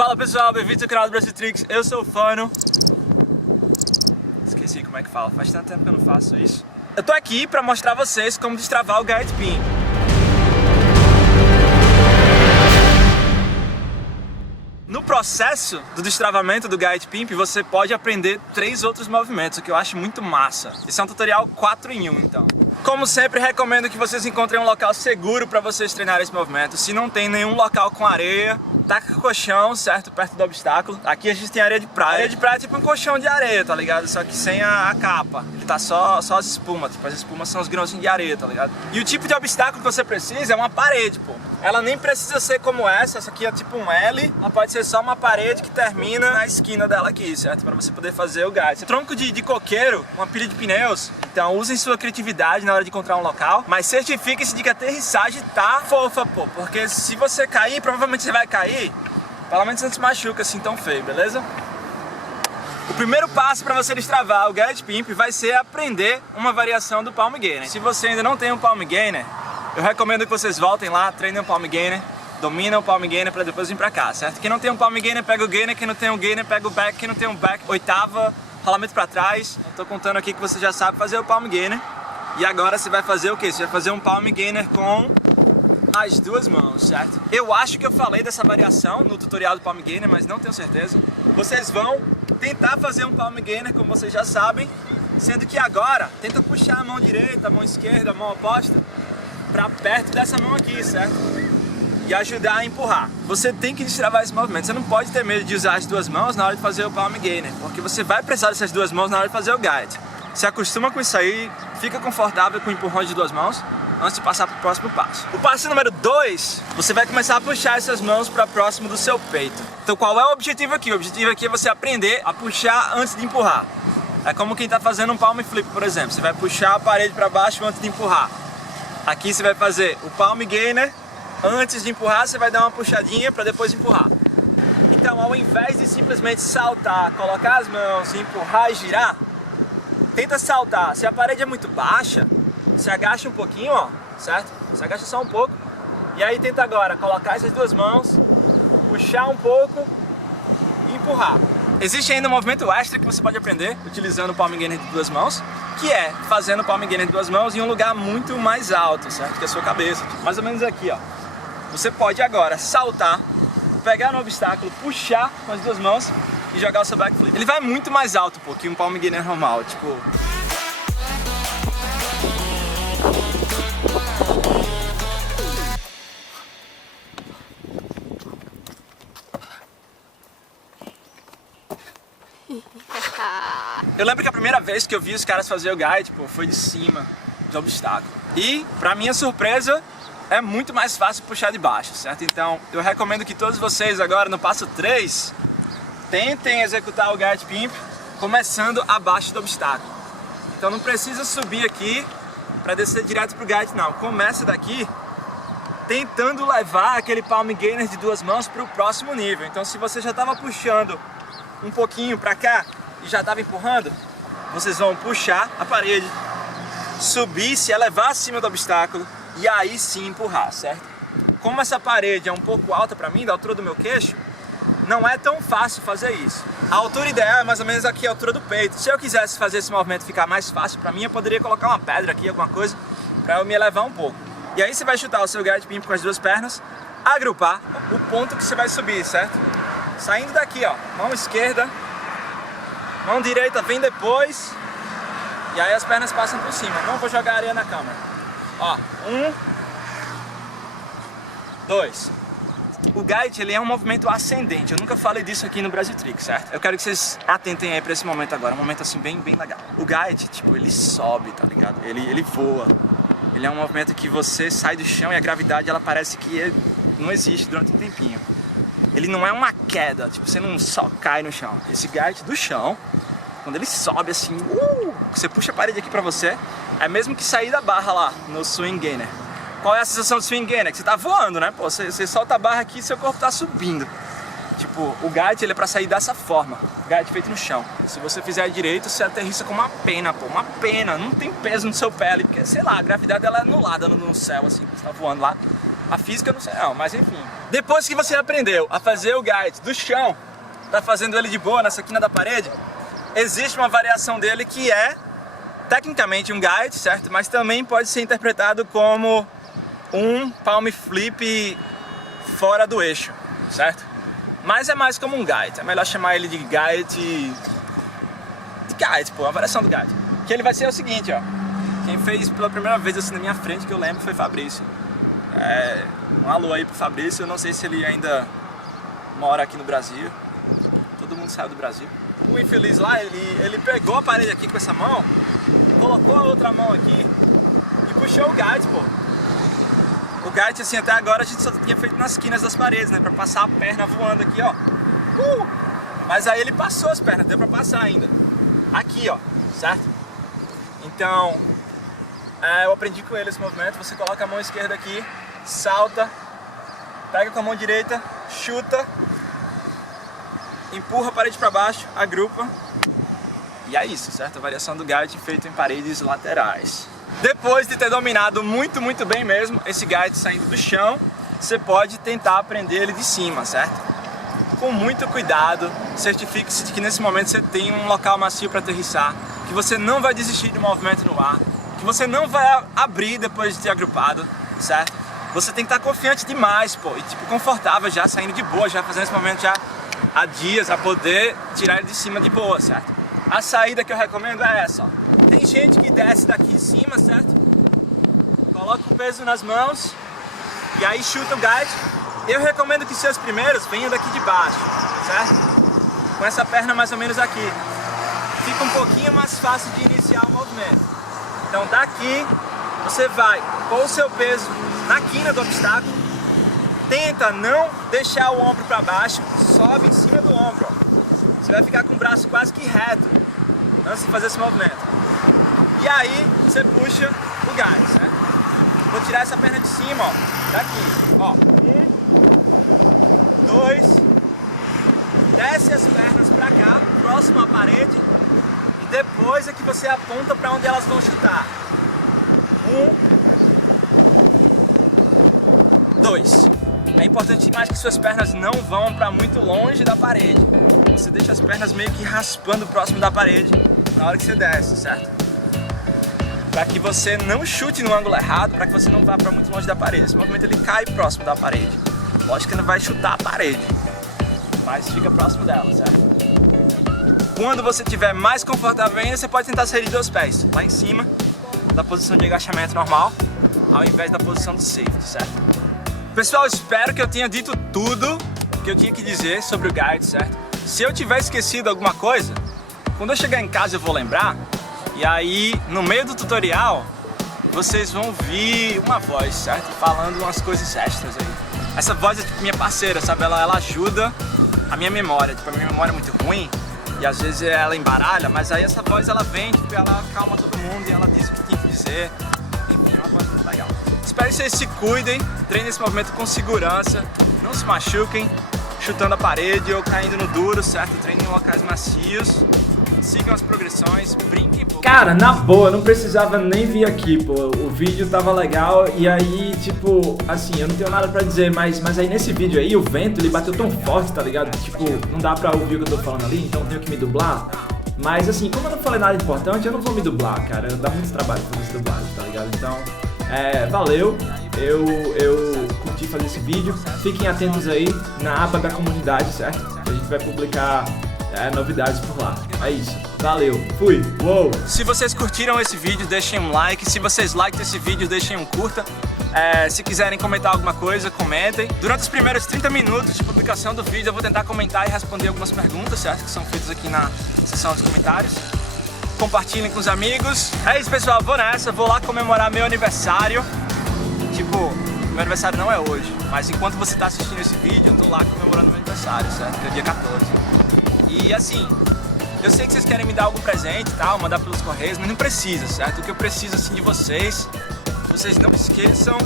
Fala pessoal, bem-vindos ao canal do Brasil Tricks, eu sou o Fano. Esqueci como é que fala, faz tanto tempo que eu não faço isso. Eu tô aqui pra mostrar a vocês como destravar o Guide Pimp. No processo do destravamento do Guide Pimp, você pode aprender 3 outros movimentos, o que eu acho muito massa. Esse é um tutorial 4 em 1, então. Como sempre, recomendo que vocês encontrem um local seguro para vocês treinarem esse movimento. Se não tem nenhum local com areia, taca o colchão, certo? Perto do obstáculo. Aqui a gente tem areia de praia. Areia de praia é tipo um colchão de areia, tá ligado? Só que sem a capa. Ele tá só as espumas. Tipo, as espumas são os grãozinhos de areia, tá ligado? E o tipo de obstáculo que você precisa é uma parede, pô. Ela nem precisa ser como essa aqui é tipo um L. Ela pode ser só uma parede que termina na esquina dela aqui, certo? Pra você poder fazer o guide. Tronco de coqueiro, uma pilha de pneus. Então usem sua criatividade na hora de encontrar um local. Mas certifiquem-se de que a aterrissagem tá fofa, pô. Porque se você cair, provavelmente você vai cair. Pelo menos você não se machuca assim tão feio, beleza? O primeiro passo para você destravar o Guide Pimp vai ser aprender uma variação do Palm Gainer. Se você ainda não tem um Palm Gainer, eu recomendo que vocês voltem lá, treinem um Palm Gainer, dominem o Palm Gainer para depois vir pra cá, certo? Quem não tem um Palm Gainer pega o Gainer, quem não tem um Gainer pega o Back, quem não tem um Back, oitava, rolamento para trás. Eu tô contando aqui que você já sabe fazer o Palm Gainer. E agora você vai fazer o quê? Você vai fazer um Palm Gainer com as duas mãos, certo? Eu acho que eu falei dessa variação no tutorial do Palm Gainer, mas não tenho certeza. Vocês vão tentar fazer um Palm Gainer, como vocês já sabem, sendo que agora tenta puxar a mão direita, a mão esquerda, a mão oposta para perto dessa mão aqui, certo? E ajudar a empurrar. Você tem que destravar esse movimento. Você não pode ter medo de usar as duas mãos na hora de fazer o Palm Gainer, porque você vai precisar dessas duas mãos na hora de fazer o guide. Se acostuma com isso aí, fica confortável com o empurrão de duas mãos antes de passar para o próximo passo. O passo número 2, você vai começar a puxar essas mãos para próximo do seu peito. Então qual é o objetivo aqui? O objetivo aqui é você aprender a puxar antes de empurrar. É como quem está fazendo um palm flip, por exemplo. Você vai puxar a parede para baixo antes de empurrar. Aqui você vai fazer o Palm Gainer, antes de empurrar você vai dar uma puxadinha para depois empurrar. Então ao invés de simplesmente saltar, colocar as mãos, empurrar e girar, tenta saltar. Se a parede é muito baixa, se agacha um pouquinho, ó, certo? Se agacha só um pouco. E aí tenta agora colocar essas duas mãos, puxar um pouco e empurrar. Existe ainda um movimento extra que você pode aprender utilizando o Palm Gainer de duas mãos, que é fazendo o Palm Gainer de duas mãos em um lugar muito mais alto, certo? Que é a sua cabeça, mais ou menos aqui, ó. Você pode agora saltar, pegar no obstáculo, puxar com as duas mãos e jogar o seu backflip. Ele vai muito mais alto, pô, que um Palm Gainer normal, tipo... Eu lembro que a primeira vez que eu vi os caras fazer o guide, pô, foi de cima, de obstáculo. E, pra minha surpresa, é muito mais fácil puxar de baixo, certo? Então, eu recomendo que todos vocês agora, no passo 3, tentem executar o Guide Pimp começando abaixo do obstáculo. Então não precisa subir aqui pra descer direto pro guide, não. Começa daqui tentando levar aquele Palm Gainer de duas mãos pro próximo nível. Então se você já estava puxando um pouquinho pra cá e já estava empurrando, vocês vão puxar a parede, subir, se elevar acima do obstáculo e aí sim empurrar, certo? Como essa parede é um pouco alta pra mim, da altura do meu queixo, não é tão fácil fazer isso. A altura ideal é mais ou menos aqui, a altura do peito. Se eu quisesse fazer esse movimento ficar mais fácil pra mim, eu poderia colocar uma pedra aqui, alguma coisa, pra eu me elevar um pouco. E aí você vai chutar o seu Guide Pimp com as duas pernas, agrupar o ponto que você vai subir, certo? Saindo daqui, ó, mão esquerda, mão direita vem depois, e aí as pernas passam por cima. Não vou jogar areia na câmera. Ó, 1, 2. O guide, ele é um movimento ascendente. Eu nunca falei disso aqui no Brasil Tricks, certo? Eu quero que vocês atentem aí pra esse momento agora, um momento assim bem legal. O guide, tipo, ele sobe, tá ligado? Ele voa. Ele é um movimento que você sai do chão e a gravidade, ela parece que não existe durante um tempinho. Ele não é uma queda, tipo, você não só cai no chão. Esse guide do chão, quando ele sobe assim, você puxa a parede aqui pra você, é mesmo que sair da barra lá, no Swing Gainer. Qual é a sensação do Swing Gainer? Que você tá voando, né? Pô, você solta a barra aqui e seu corpo tá subindo. Tipo, o guide, ele é pra sair dessa forma. Guide feito no chão. Se você fizer direito, você aterrissa com uma pena, pô. Uma pena. Não tem peso no seu pé ali, porque, sei lá, a gravidade ela é anulada no céu, assim. Você tá voando lá. A física eu não sei não, mas enfim. Depois que você aprendeu a fazer o guide do chão, tá fazendo ele de boa nessa quina da parede, existe uma variação dele que é tecnicamente um guide, certo? Mas também pode ser interpretado como um palm flip fora do eixo, certo? Mas é mais como um guide, é melhor chamar ele de guide, pô, uma variação do guide. Que ele vai ser o seguinte, ó. Quem fez pela primeira vez assim na minha frente, que eu lembro, foi Fabrício. Um alô aí pro Fabrício, eu não sei se ele ainda mora aqui no Brasil. Todo mundo saiu do Brasil. O infeliz lá, ele pegou a parede aqui com essa mão, colocou a outra mão aqui e puxou o guide, pô. O guide, assim, até agora a gente só tinha feito nas quinas das paredes, né? Pra passar a perna voando aqui, ó. Mas aí ele passou as pernas, deu pra passar ainda. Aqui, ó, certo? Então, eu aprendi com ele esse movimento. Você coloca a mão esquerda aqui, salta, pega com a mão direita, chuta, empurra a parede pra baixo, agrupa. E é isso, certo? A variação do guide feito em paredes laterais. Depois de ter dominado muito bem mesmo esse guide saindo do chão, você pode tentar aprender ele de cima, certo? Com muito cuidado, certifique-se de que nesse momento você tem um local macio para aterrissar, que você não vai desistir do movimento no ar, que você não vai abrir depois de ter agrupado, certo? Você tem que estar confiante demais, pô, e tipo, confortável já, saindo de boa, já fazendo esse movimento já há dias, a poder tirar ele de cima de boa, certo? A saída que eu recomendo é essa, ó. Tem gente que desce daqui em cima, certo? Coloca o peso nas mãos e aí chuta o guide. Eu recomendo que seus primeiros venham daqui de baixo, certo? Com essa perna mais ou menos aqui. Fica um pouquinho mais fácil de iniciar o movimento. Então daqui você vai pôr o seu peso na quina do obstáculo. Tenta não deixar o ombro para baixo, sobe em cima do ombro, ó. Você vai ficar com o braço quase que reto antes de fazer esse movimento. E aí você puxa o guide, certo? Vou tirar essa perna de cima, ó, daqui, ó. 1, 2, desce as pernas pra cá, próximo à parede, e depois é que você aponta pra onde elas vão chutar. 1, 2. É importante demais que suas pernas não vão pra muito longe da parede. Você deixa as pernas meio que raspando próximo da parede na hora que você desce, certo? Para que você não chute no ângulo errado, para que você não vá para muito longe da parede. Esse movimento ele cai próximo da parede. Lógico que não vai chutar a parede, mas fica próximo dela, certo? Quando você estiver mais confortável ainda, você pode tentar sair de dois pés, lá em cima, da posição de agachamento normal, ao invés da posição do safety, certo? Pessoal, espero que eu tenha dito tudo que eu tinha que dizer sobre o guide, certo? Se eu tiver esquecido alguma coisa, quando eu chegar em casa eu vou lembrar. E aí, no meio do tutorial, vocês vão ouvir uma voz, certo? Falando umas coisas extras aí. Essa voz é tipo minha parceira, sabe? Ela ajuda a minha memória. Tipo, a minha memória é muito ruim e às vezes ela embaralha, mas aí essa voz ela vem, tipo, ela acalma todo mundo e ela diz o que tem que dizer. Enfim, é uma voz muito legal. Espero que vocês se cuidem, treinem esse movimento com segurança, não se machuquem chutando a parede ou caindo no duro, certo? Treinem em locais macios. Sigam as progressões, brinquem, pô. Cara, na boa, não precisava nem vir aqui, pô. O vídeo tava legal e aí, tipo, assim, eu não tenho nada pra dizer, mas aí nesse vídeo aí, o vento, ele bateu tão forte, tá ligado? Tipo, não dá pra ouvir o que eu tô falando ali, então eu tenho que me dublar. Mas assim, como eu não falei nada importante, eu não vou me dublar, cara. Dá muito trabalho fazer essa dublagem, tá ligado? Então, valeu. Eu curti fazer esse vídeo. Fiquem atentos aí na aba da comunidade, certo? A gente vai publicar novidades por lá. É isso. Valeu. Fui. Uou. Se vocês curtiram esse vídeo, deixem um like. Se vocês likam esse vídeo, deixem um curta. Se quiserem comentar alguma coisa, comentem. Durante os primeiros 30 minutos de publicação do vídeo, eu vou tentar comentar e responder algumas perguntas, certo? Que são feitas aqui na seção dos comentários. Compartilhem com os amigos. É isso, pessoal. Vou nessa. Vou lá comemorar meu aniversário. Tipo, meu aniversário não é hoje, mas enquanto você tá assistindo esse vídeo, eu tô lá comemorando meu aniversário, certo? Que é dia 14. E assim, eu sei que vocês querem me dar algum presente e tal, mandar pelos correios, mas não precisa, certo? O que eu preciso assim de vocês não esqueçam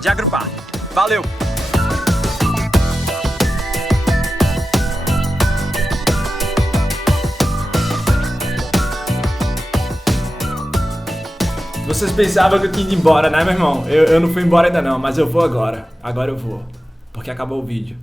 de agrupar. Valeu! Vocês pensavam que eu tinha ido embora, né, meu irmão? Eu não fui embora ainda não, mas eu vou agora. Agora eu vou. Porque acabou o vídeo.